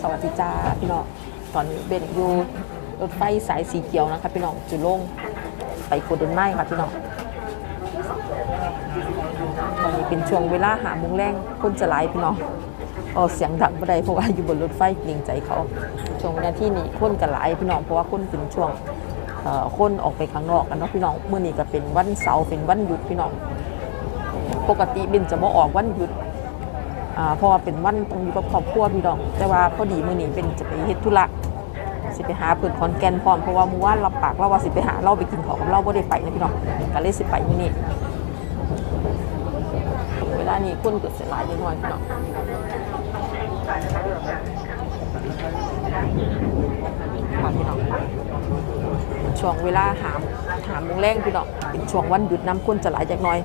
สวัสดีจ้าพี่น้องตอนนี้เบนอยู่รถไฟสายสีเขียวนะคะพี่น้องจุลงไปโกลเดนไม้ค่ะพี่น้องตอนนี้เป็นช่วงเวลาหาโมงแรงคนจะไลายพี่น้องออกเสียงดังบ่ได้เพราะว่าอยู่บนรถไฟเกรงใจเขาช่วงเวลาที่นี้คนจะหลายพี่น้องเพราะว่าคนเป็นช่วงเอ่อคนออกไปข้างนอกกันเนาะพี่น้องเมื่อนี้ก็เป็นวันเสาร์เป็นวันหยุดพี่น้อง ปกติเบนจะบ่ออกวันหยุด พราะว่าเป็นวันต้องอยู่กับครอบครัวพี่น้อง แต่ว่าพอดีมื้อนี้เป็นจะไปเฮ็ดธุระสิไปหาเพิ่นขอนแกนพร้อมเพราะว่ามื่อวานรับปากเราว่าสิไปหาเราไปกินข้าวกับเราบ่ได้ไปนะพี่น้องก็เลยสิไปมื้อนี้เวลานี้คนก็สิหลายนิดหน่อยพี่น้องพี่น้องช่วงเวลาหามหามโมงแรงพี่น้องเป็นช่วงวันหยุดน้ำคนจะหลายจักน่อย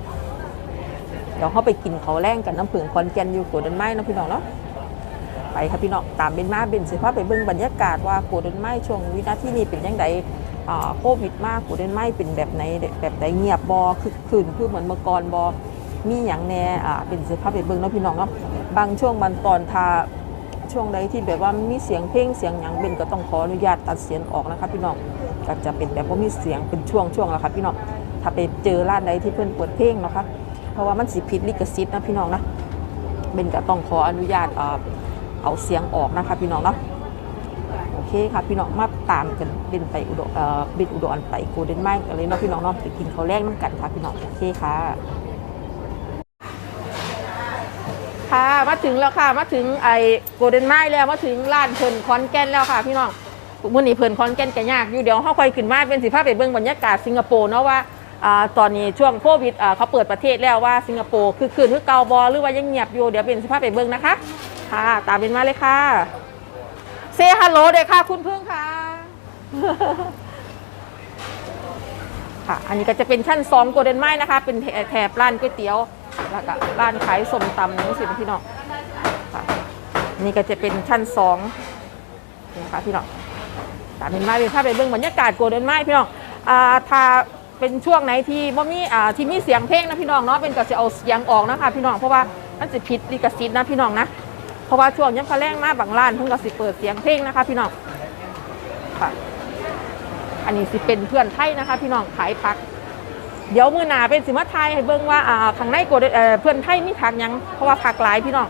เดี๋ยวเขาไปกินเขาแรงกันน้ำผึ้งคอนแกนอยู่โกดนไม้นะพี่น้องเนาะไปครับพี่น้องตามเป็นมาเป็นสิภาพไปเบิ่งบรรยากาศว่าโกดนไม้ช่วงวินาทีนี้เป็นยังไงอ่าโควิดมากโกดนไม้เป็นแบบไหนแบบใดเงียบบอคือคืนคือเหมือนเมื่อก่อนบอมีอย่างแน่อ่าเป็นสิภาพไปเบิ่งเนาะพี่น้องเนาะบางช่วงบางตอนทาช่วงใดที่แบบว่ามีเสียงเพลงเสียงหยังเป็นก็ต้องขออนุญาตตัดเสียงออกนะครับพี่น้องก็จะเป็นแบบว่ามีเสียงเป็นช่วงช่วงแล้วครับพี่น้องถ้าไปเจอร้านใดที่เพื่อนเปิดเพลงเนาะครับ เพราะว่ามันสิผิดลิขสิทธิ์นะพี่น้องนะเบนก็ต้องขออนุญาตเอาเสียงออกนะคะพี่น้องเนาะโอเคค่ะพี่น้องมาตามกันเป็นไปอุดรเอ่อบินอุดรไปโกลเด้นไม้กันเลยเนาะพี่น้องเนาะไปกินข้าวแรกน้ำกันค่ะพี่น้องโอเคค่ะค่ะมาถึงแล้วค่ะมาถึงไอ้โกลเด้นไม้แล้วมาถึงร้านเพิ่นคอนแก่นแล้วค่ะพี่น้องมื้อนี้เพิ่นคอนแก่นก็ยากอยู่เดี๋ยวเฮาคอยขึ้นมาเป็นสิพาพไปเบิ่งบรรยากาศสิงคโปร์เนาะว่า ตอนนี้ช่วงโควิดเขาเปิดประเทศแล้วว่าสิงคโปร์คือคืนคือเกาบอหรือว่ายังเงียบอยู่เดี๋ยวเป็นสภาพไปเบิ้งนะคะค่ะตามเป็นมาเลยค่ะเซฮัลโหลเด็กค่ะ คุณพึ่งค่ะค่ะ อันนี้ก็จะเป็นชั้นสองโกลเด้นไม้นะคะ เป็นแถบร้านก๋วยเตี๋ยว แล้วก็ร้านขายสมตำนี่สิพี่น้องค่ะนี่ก็จะเป็นชั้นสองนี่ค่ะพี่น้องตามเป็นไม้เป็นภาพไปเบื้องบรรยากาศโกลเด้นไม้พี่น้องอ่าถ้า เป็นช่วงไหนที่บ่มีอ่าที่มีเสียงเพลงนะพี่น้องเนาะเป็นก็จะเอาเสียงออกนะคะพี่น้องเพราะว่ามันจะผิดลิขสิทธิ์นะพี่น้องนะเพราะว่าช่วงยังพะแรงมาบางร้านเพิ่งก็สิเปิดเสียงเพลงนะคะ พี่น้องค่ะอันนี้สิเป็นเพื่อนไทยนะคะ พี่น้องขายผัก เดี๋ยวมือหนาเป็นสิมาไทยให้เบิ่งว่าอ่าข้างในโกลเด้นเอ่อเพื่อนไทยมีผักหยังเพราะว่าผักหลายพี่น้อง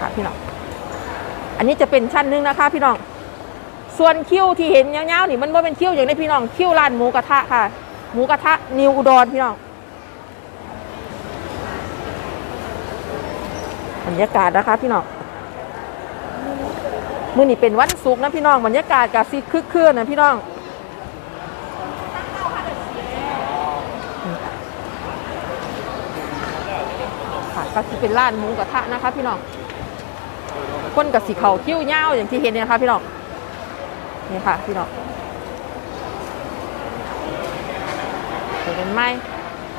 ค่ะพี่น้องอันนี้จะเป็นชั้นหนึ่งนะคะ พี่น้อง ส่วนคิ้วที่เห็นยาวๆนี่มันว่าเป็นคิ้วอย่างในพี่น้องคิ้วร้านหมูกระทะค่ะ หมูกระทะนิวอุดรพี่น้องบรรยากาศนะคะพี่น้องมื้อนี้เป็นวันศุกร์นะพี่น้องบรรยากาศกับซีคึกคืนนะพี่น้องค่ะก็คือเป็นร้านหมูกระทะนะคะพี่น้องคนกับสีเขาคิ้วยาวอย่างที่เห็นเนี่ยนะคะพี่น้อง นี่ค่ะพี่น้องเห็นไหม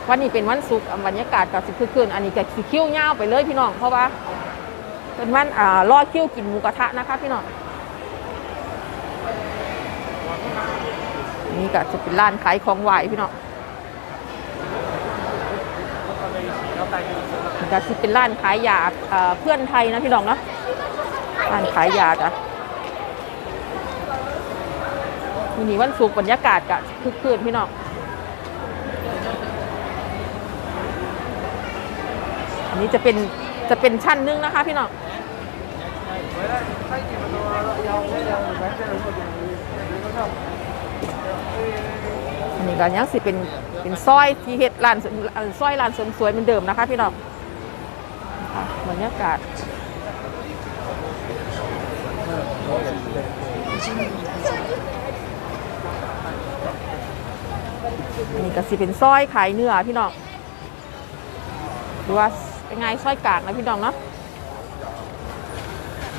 วันนี้เป็นวันศุกร์อะบรรยากาศกับสิคือคืนอันนี้กับสีคิ้วยาวไปเลยพี่น้องเพราะว่าเป็นวันอ่ารอคิ้วกินหมูกระทะนะคะพี่น้องนี่ก็จะเป็นร้านขายของไหวพี่น้องก็จะเป็นร้านขายยาอ่าเพื่อนไทยนะพี่น้องเนาะร้านขายยาจ้ะ วันนี้วันศุกร์บรรยากาศกะคึกคืนพี่น้องอันนี้จะเป็นจะเป็นชั้นหนึงนะคะพี่น้องอันนี้ก็ยังสิเป็นเป็นซอยที่เฮ็ดร้านเอ่อซอยร้านสวยๆเหมือนเดิมนะคะพี่น้องบรรยากาศ นนี้ก็สิเป็นซอยขายเนื้อพี่น้องหรือว่าเป็นไงซอยกางนะพี่น้องเนาะ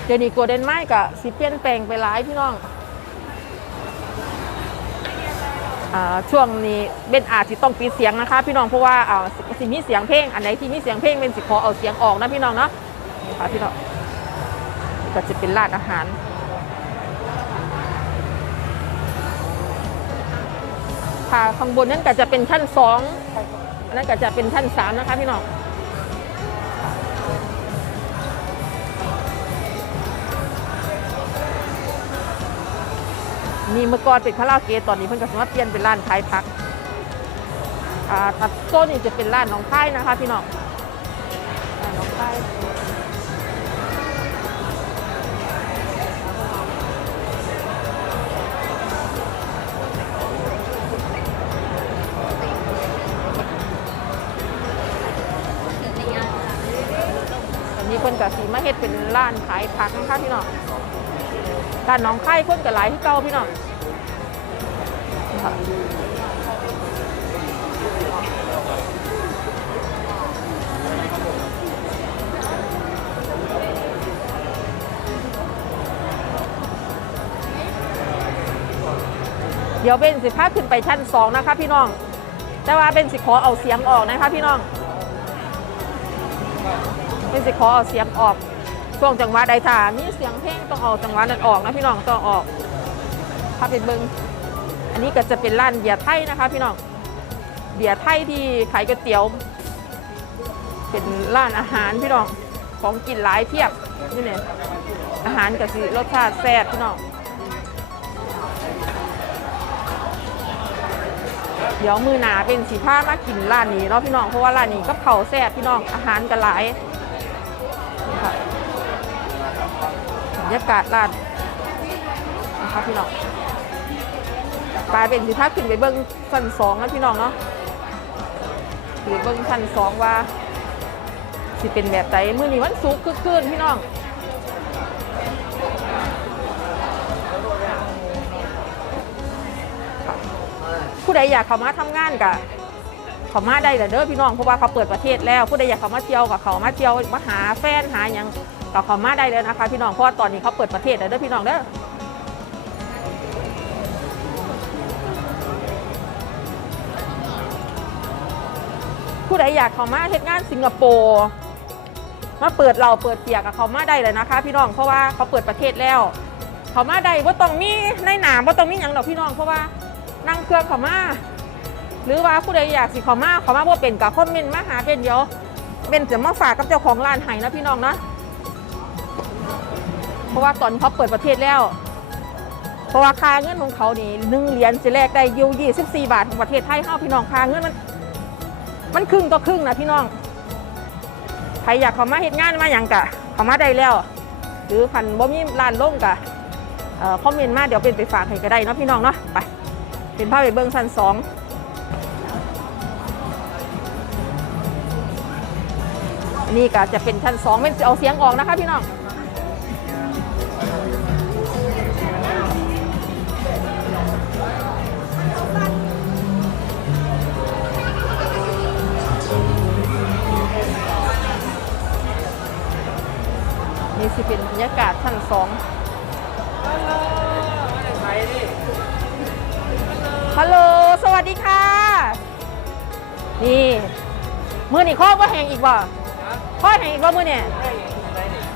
เดี๋ยวนี้โกลเด้นไม้กับสิเปลี่ยนแปลงไปหลายพี่น้องอช่วงนี้เบนอาจจะต้องปิดเสียงนะคะ พี่น้องเพราะว่าอ่าสิมีเสียงเพลงอันไหนที่มีเสียงเพลงเป็นสิขอเอาเสียงออกนะพี่น้องเนาะค่ะพี่น้องก็จะเป็นร้านอาหาร ค่ะข้างบนนั่นก็จะเป็นชั้นสองนั่นก็จะเป็นชั้นสามนะคะพี่น้องมีเมื่อก่อนเป็นคาราโอเกะตอนนี้เพิ่งก็สามารเปลี่ยนเป็นร้านขายผักตัดต้นนี่จะเป็นร้านน้องไข่นะคะพี่น้องร้านน้องไข่ เฮ็ดเป็นร้านขายผักนะคะพี่น้องร้านน้องไข่เพิ่นก็หลายที่เก่าพี่น้องเดี๋ยวเบนสิพาขึ้นไปชั้นสองนะคะพี่น้อง แต่ว่าเบนสิขอเอาเสียงออกนะคะพี่น้อง เบนสิขอเอาเสียงออก ช่วงจังหวะใดถ้ามีเสียงเพลงต้องเอาจังหวะนั้นออกนะพี่น้องต้องออกพาไปเบิงอันนี้ก็จะเป็นร้านเบียร์ไทยนะคะ พี่น้องเบียร์ไทยที่ขายก๋วยเตี๋ยว เป็นร้านอาหารพี่น้องของกินหลายเพียบนี่เนี่ยอาหารกับสิรสชาติแซ่บพี่น้องเดี๋ยวมือหนาเป็นสีผ้ามากินร้านนี้เนาะพี่น้องเพราะว่าร้านนี้กับเขาแซ่บพี่น้องอาหารก็หลาย รรยากาศร้านนะคะพี่น้องปลายเป็นสีผ้าขึ้นไปเบิ้งชั้นสองนะพี่น้องเนาะหรือเบิ้งชั้นสองว่าสิเป็นแบบไหนมือนี้วันศุกคึกคืนพี่น้องผู้ใดอยากเข้ามาทำงานกับเขามาได้แต่เด้อพี่น้องเพราะว่าเขาเปิดประเทศแล้วผู้ใดอยากเขามาเที่ยวกับเขามาเที่ยวมาหาแฟนหาอย่าง กับเขามาได้เลยนะคะ พี่น้องเพราะว่าตอนนี้เขาเปิดประเทศแล้วเด้อพี่น้องเด้อผู้ใดอยากเข้ามาเฮ็ดงานสิงคโปร์มาเปิดเราเปิดเปียกกับเขามาได้เลยนะคะ พี่น้องเพราะว่าเขาเปิดประเทศแล้ว เขามาได้ว่าต้องมีในหนามว่าต้องมีอย่างดอกพี่น้องเพราะว่านั่งเครื่องเขามาหรือว่าผู้ใดอยากสิเขามาเขามาว่าเป็นกับคอมเมนต์มาหาเป็นเดียวเป็นจะมาฝากกับเจ้าของร้านไห้นะพี่น้องนะ เพราะว่าตอนเขาเปิดประเทศแล้ว เพราะว่าค่าเงินของเขานี่หนึ่งเหรียญจะแลกได้ยูยี่สิบสี่บาทของประเทศไทยเข้าพี่น้องค่าเงินมัน มันครึ่งต่อครึ่งนะพี่น้องใครอยากเขามาเฮ็ดงานมาอย่างกะเขามาได้แล้ว หรือพันบ่มีร้านล่งกะเอ่อคอมเมนต์มาเดี๋ยวเป็นไปฝากให้ก็ได้เนาะพี่น้องเนาะไปเป็นภาพไปเบิ้งชั้นสองนี่ก็จะเป็นชั้นสองเป็นเอาเสียงออกนะคะพี่น้อง นี่สิเป็นบรรยากาศชั้นสองฮัลโหล สวัสดีค่ะ นี่มือนี่ข้อว่าแหงอีกบ่ข้อแหงอีกว่ามือเนี่ย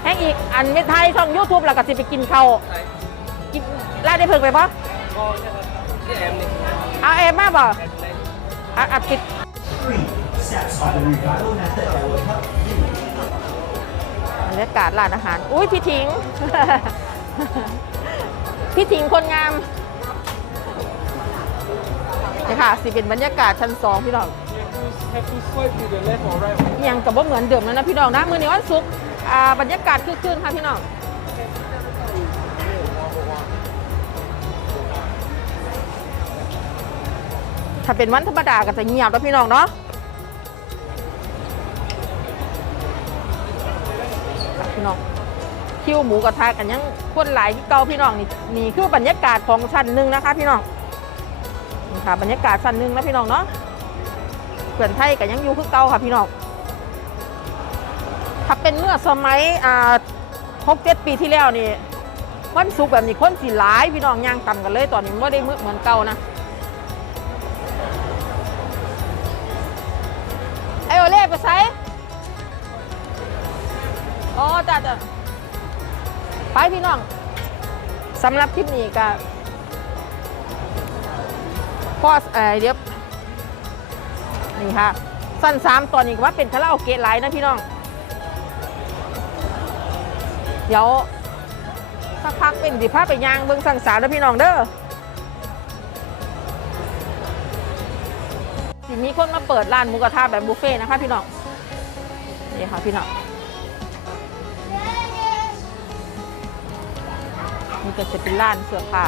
แหงอีก อันเม็ดไทยช่องยูทูบแล้วก็สิไปกินเขาวกินร้านได้เพิ่งไปปะเอาเอ็มมาบ่อะอะปิด รรยากาศร้านอาหาร อุ้ยพี่ทิง พี่ทิงคนงามนี่ค่ะสิเป็นบรรยากาศชั้นสองพี่น้องอยังกับว่าเหมือนเดิมแล้วนะพี่น้องนะมือนี้วันศุกร์อ่าบรรยากาศคึกคืนค่ะพี่น้องถ้าเป็นวันธรรมดาก็จะเงียบแล้วพี่น้องเนาะ น้องคิวหมูกระทะกันยังคนหลายที่เก่าพี่น้องนี่นี่คือบรรยากาศของชั้นหนึ่งนะคะ พี่น้องนี่ค่ะบรรยากาศชั้นหนึ่งนะพี่น้องเนาะเพื่อนไทยกันยังอยู่คือเก่าค่ะพี่น้องถ้าเป็นเมื่อสมัยอ่าหกเจ็ดปีที่แล้วนี่วันศุกแบบนี้คนสีหลายพี่น้องย่างต่ำกันเลยตอนนี้ไม่ได้เหมือนเก่านะไอโอเล่ไปไซ โอ๋อจ้าจ้าไปพี่น้องสำหรับคลิปนี้ก็พอเออเดี๋ยวนี่ค่ะสั้นสามตอนนี้ว่าเป็นคาราโอเกะไลน์นะพี่น้อง เดี๋ยวสักพักเป็นสิผ้าไปยางเบื้องสั่งสาวนะพี่น้องเด้อสิมีคนมาเปิดร้านหมูกระทะแบบบุฟเฟ่นะคะพี่น้องนี่ค่ะพี่น้อง นี่ก็จะเป็นร้านเสื้อผ้า